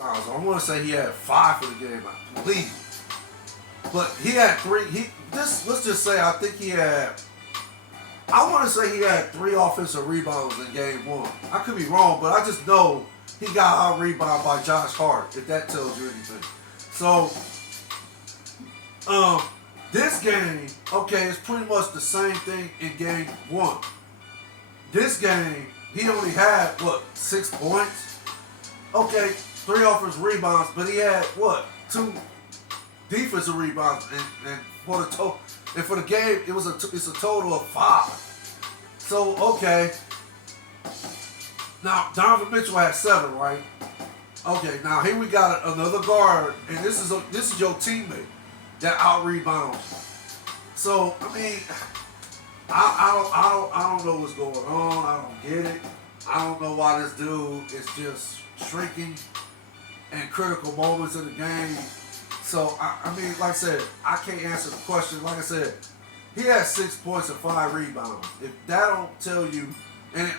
I want to say he had 5 for the game, I believe. But he had 3. Let's just say I think he had. I want to say he had 3 offensive rebounds in game 1. I could be wrong, but I just know he got out rebounded by Josh Hart. If that tells you anything. So, um, this game, okay, it's pretty much the same thing in game 1. This game, he only had what 6 points. Okay, 3 offensive rebounds, but he had what 2 defensive rebounds, and for the total, and for the game, it's a total of 5. So okay, now Donovan Mitchell had 7, right? Okay, now here we got another guard, and this is your teammate that out rebounds. So I mean, I don't know what's going on. I don't get it. I don't know why this dude is just shrinking in critical moments of the game. So I mean, like I said, I can't answer the question. Like I said, he had 6 points and 5 rebounds. If that don't tell you, and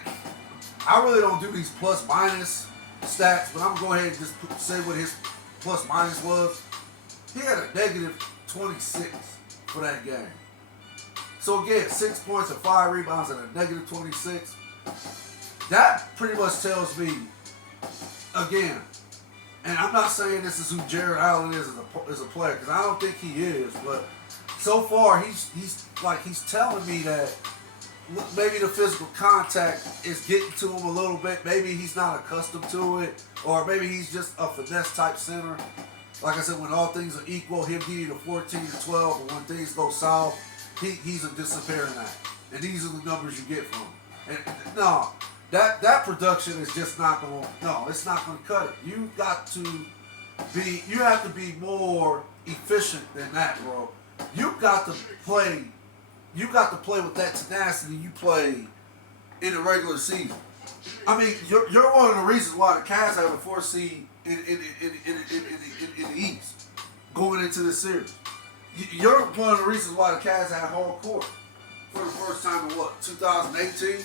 I really don't do these plus minus stats, but I'm gonna go ahead and just say what his plus minus was. He had a negative 26 for that game. So again, 6 points and 5 rebounds and a negative 26. That pretty much tells me, again, and I'm not saying this is who Jared Allen is as a player, because I don't think he is, but so far he's telling me that maybe the physical contact is getting to him a little bit. Maybe he's not accustomed to it, or maybe he's just a finesse type center. Like I said, when all things are equal, he'll give you the 14 to 12, but when things go south, he's a disappearing act. And these are the numbers you get from him. And no, that production is just not going to, no, it's not going to cut it. You have to be more efficient than that, bro. You got to play with that tenacity you play in the regular season. I mean, you're one of the reasons why the Cavs have a 4 seed in the East going into this series. You're one of the reasons why the Cavs had home court for the first time in what, 2018?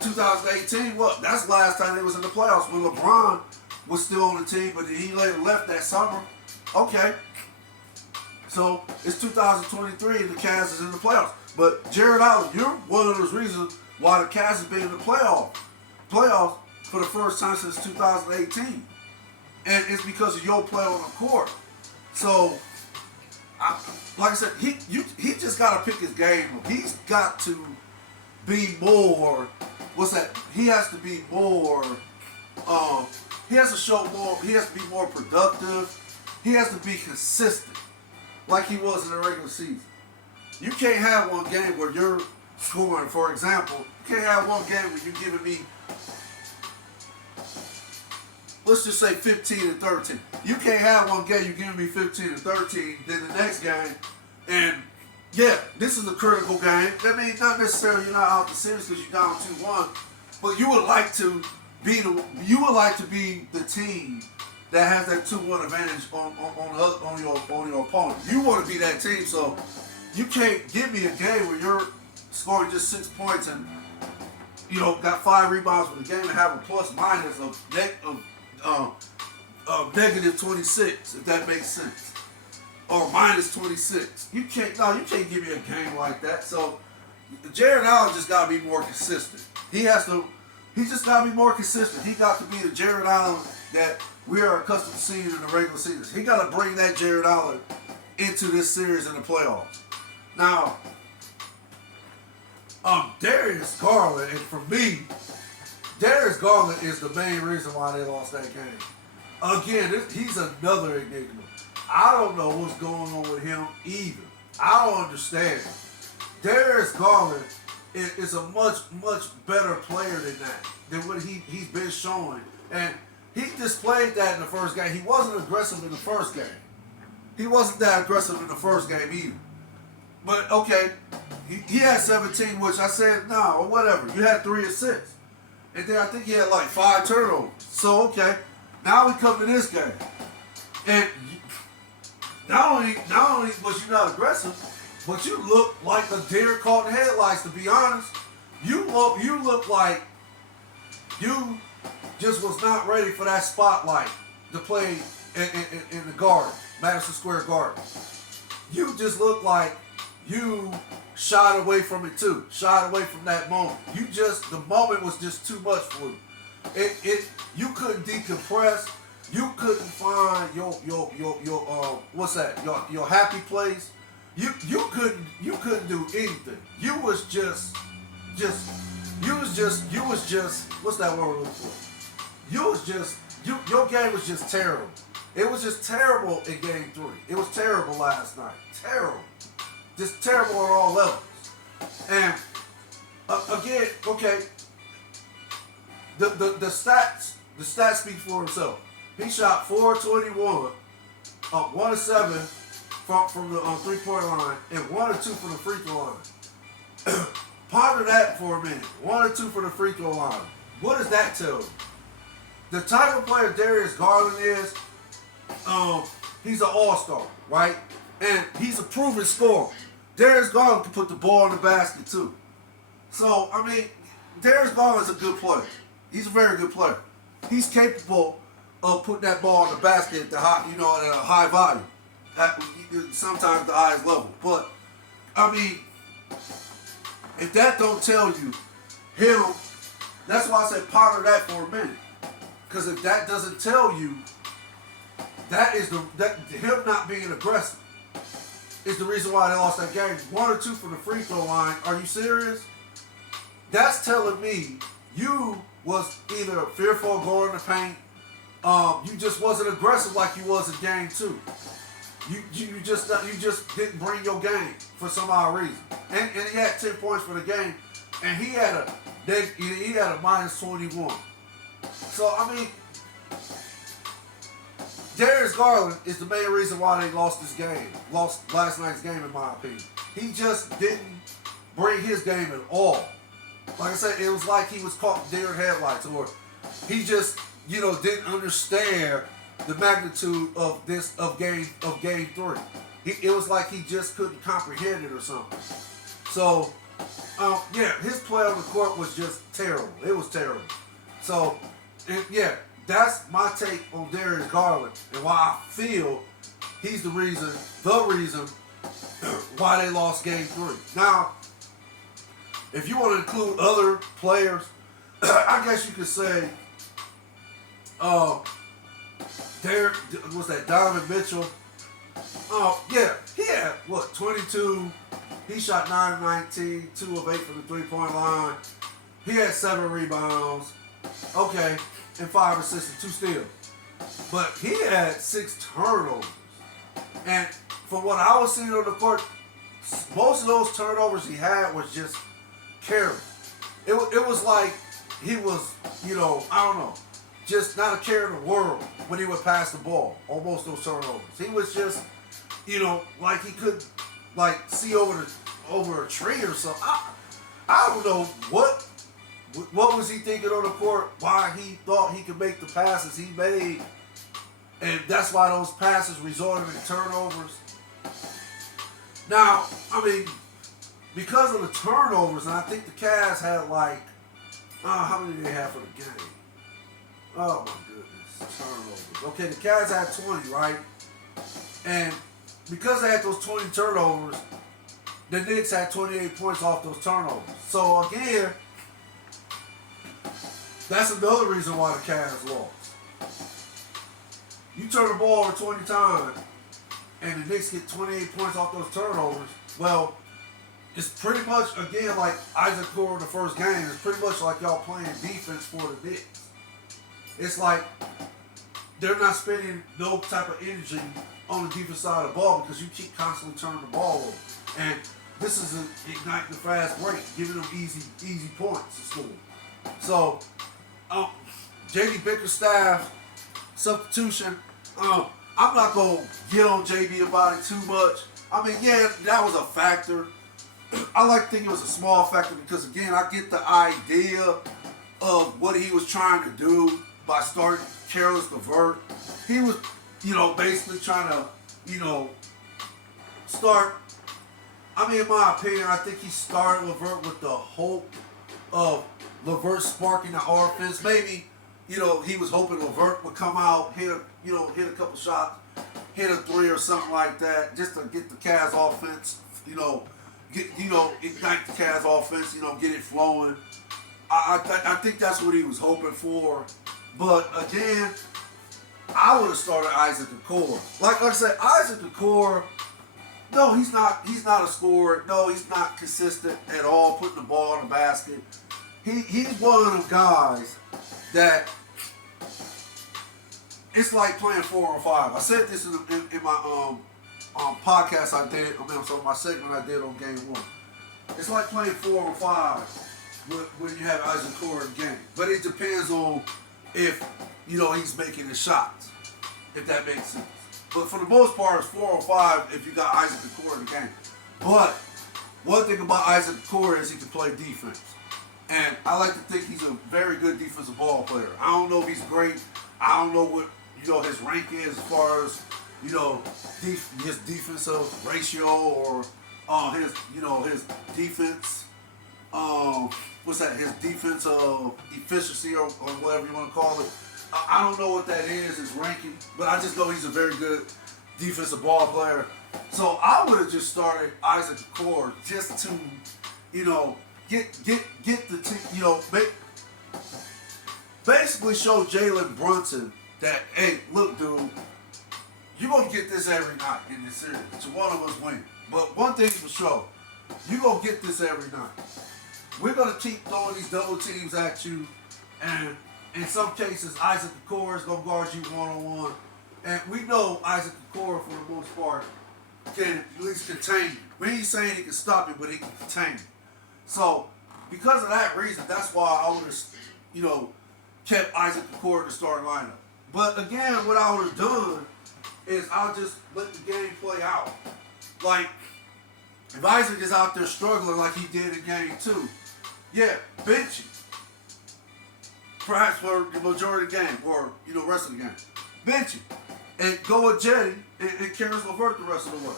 2018, what? That's the last time they was in the playoffs when LeBron was still on the team, but he later left that summer. Okay. So it's 2023 and the Cavs is in the playoffs. But Jared Allen, you're one of those reasons why the Cavs have been in the playoffs for the first time since 2018. And it's because of your play on the court. So, like I said, he just got to pick his game up. He's got to be more, he has to be more, he has to show more, he has to be more productive. He has to be consistent like he was in the regular season. You can't have one game where you're scoring, for example, you can't have one game where you're giving me, let's just say 15 and 13. You can't have one game you're giving me 15 and 13, then the next game, and yeah, this is a critical game. That means not necessarily you're not out the series because you're down 2-1, but you would like to be the team that has that 2-1 advantage on your opponent. You want to be that team, so you can't give me a game where you're scoring just 6 points and got 5 rebounds for the game and have a plus minus of negative 26, if that makes sense, or minus 26. You can't give me a game like that. So Jared Allen just got to be more consistent. He just got to be more consistent. He got to be the Jared Allen that we are accustomed to seeing in the regular season. He got to bring that Jared Allen into this series in the playoffs. Now, Darius Garland, and for me, Darius Garland is the main reason why they lost that game. Again, he's another enigma. I don't know what's going on with him either. I don't understand. Darius Garland is a much, much better player than what he's been showing. And he displayed that in the first game. He wasn't aggressive in the first game. He wasn't that aggressive in the first game either. But, okay, he had 17, which I said, nah, or whatever. You had 3 assists. And then I think he had like 5 turnovers. So, okay, now we come to this game. And not only was you not aggressive, but you look like a deer caught in headlights, to be honest. You look like you just was not ready for that spotlight to play in the Garden, Madison Square Garden. You just look like you shied away from it too. Shied away from that moment. The moment was just too much for you. You couldn't decompress. You couldn't find your what's that? Your happy place. You couldn't do anything. You was just what's that word we're looking for? Your game was just terrible. It was just terrible in game 3. It was terrible last night. Terrible. Just terrible on all levels. And again, okay, the stats speak for himself. He shot 421, 1 of 7 from the 3-point line, and 1 or 2 from the free throw line. Ponder that for a minute. 1 or 2 from the free throw line. What does that tell you? The type of player Darius Garland is, he's an all-star, right? And he's a proven scorer. Darius Garland can put the ball in the basket too. So, I mean, Darius Garland is a good player. He's a very good player. He's capable of putting that ball in the basket at at a high volume. Sometimes the highest level. But, I mean, if that don't tell you him, that's why I said ponder that for a minute. Because if that doesn't tell you, him not being aggressive is the reason why they lost that game. 1 or 2 from the free throw line. Are you serious? That's telling me you was either fearful of going in the paint. You just wasn't aggressive like you was in game 2. You just didn't bring your game for some odd reason. And he had 10 points for the game, and he had a minus 21. So I mean, Darius Garland is the main reason why they lost last night's game, in my opinion. He just didn't bring his game at all. Like I said, it was like he was caught deer in headlights, or he just, didn't understand the magnitude of game 3. It was like he just couldn't comprehend it or something. So, his play on the court was just terrible. It was terrible. So, that's my take on Darius Garland and why I feel he's the reason why they lost game 3. Now, if you want to include other players, I guess you could say, Donovan Mitchell? He had, 22? He shot 9 of 19, 2 of 8 from the 3-point line. He had 7 rebounds. Okay, and 5 assists and 2 steals. But he had 6 turnovers. And from what I was seeing on the court, most of those turnovers he had was just careless. It was like he was, I don't know, just not a care in the world when he would pass the ball on most of those turnovers. He was just, like he could, see over a tree or something. I don't know what was he thinking on the court, why he thought he could make the passes he made, and that's why those passes resulted in turnovers. Now, I mean, because of the turnovers, and I think the Cavs had how many did they have for the game? Oh my goodness, turnovers. Okay, the Cavs had 20, right? And because they had those 20 turnovers, the Knicks had 28 points off those turnovers. So again, that's another reason why the Cavs lost. You turn the ball over 20 times, and the Knicks get 28 points off those turnovers. Well, it's pretty much, again, like Isaac Core in the first game, it's pretty much like y'all playing defense for the Knicks. It's like they're not spending no type of energy on the defense side of the ball because you keep constantly turning the ball over. And this is igniting the fast break, giving them easy points to score. So, J.D. Bickerstaff substitution, I'm not going to get on J.B. about it too much. I mean, yeah, that was a factor. I like to think it was a small factor because, again, I get the idea of what he was trying to do by starting Caris LeVert. He was, basically trying to, start. I mean, in my opinion, I think he started LeVert with the hope of LeVert sparking the offense. Maybe he was hoping Levert would come out, hit a couple shots, hit a three or something like that, just to get the Cavs offense, ignite the Cavs offense, get it flowing. I think that's what he was hoping for. But again, I would have started Isaac Okoro. Like I said, Isaac Okoro, no, he's not a scorer. No, he's not consistent at all, putting the ball in the basket. He's one of them guys that it's like playing 4 or 5. I said this in my podcast my segment I did on Game 1. It's like playing 4 or 5 when you have Isaac Okoro in the game. But it depends on if, he's making his shots, if that makes sense. But for the most part, it's 4 or 5 if you got Isaac Okoro in the game. But one thing about Isaac Okoro is he can play defense. And I like to think he's a very good defensive ball player. I don't know if he's great. I don't know what, his rank is as far as, his defensive ratio or his defense, his defensive efficiency or whatever you want to call it. I don't know what that is, his ranking, but I just know he's a very good defensive ball player. So I would have just started Isaac Okoro just to, get the team, basically show Jalen Brunson that, hey, look, dude, you're going to get this every night in this series. So one of us win. But one thing for sure, you're going to get this every night. We're going to keep throwing these double teams at you, and in some cases, Isaac Okoro is going to guard you one-on-one. And we know Isaac Okoro, for the most part, can at least contain you. We ain't saying he can stop you, but he can contain you. So, because of that reason, that's why I would have, kept Isaac Okoro in the starting lineup. But again, what I would have done is I'll just let the game play out. Like, if Isaac is out there struggling like he did in game 2, yeah, bench him. Perhaps for the majority of the game or, rest of the game. Bench him. And go with Jetty and Caris LeVert the rest of the way.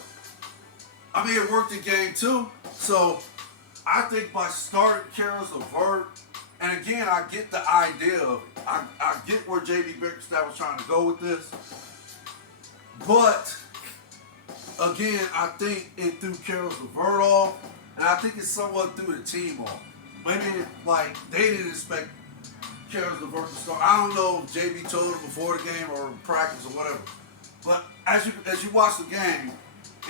I mean, it worked in game 2. So, I think by starting Caris LeVert, and again, I get the idea of it. I get where J.B. Bickerstaff was trying to go with this. But, again, I think it threw Caris LeVert off, and I think it somewhat threw the team off. Maybe, they didn't expect Caris LeVert to start. I don't know if J.B. told him before the game or practice or whatever. But as you watch the game,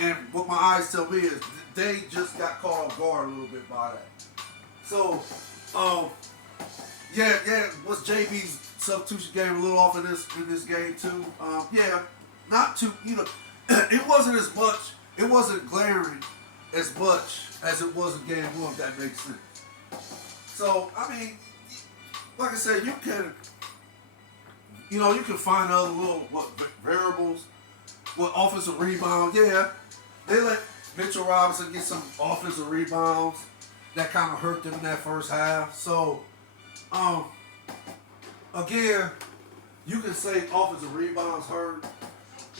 and what my eyes tell me is they just got caught off guard a little bit by that. So, was JB's substitution game a little off in this game too? Not too, it wasn't glaring as much as it was in game 1, if that makes sense. So, I mean, like I said, you can find other little variables with offensive rebound. Yeah, they let Mitchell Robinson get some offensive rebounds that kind of hurt them in that first half. So, again, you can say offensive rebounds hurt,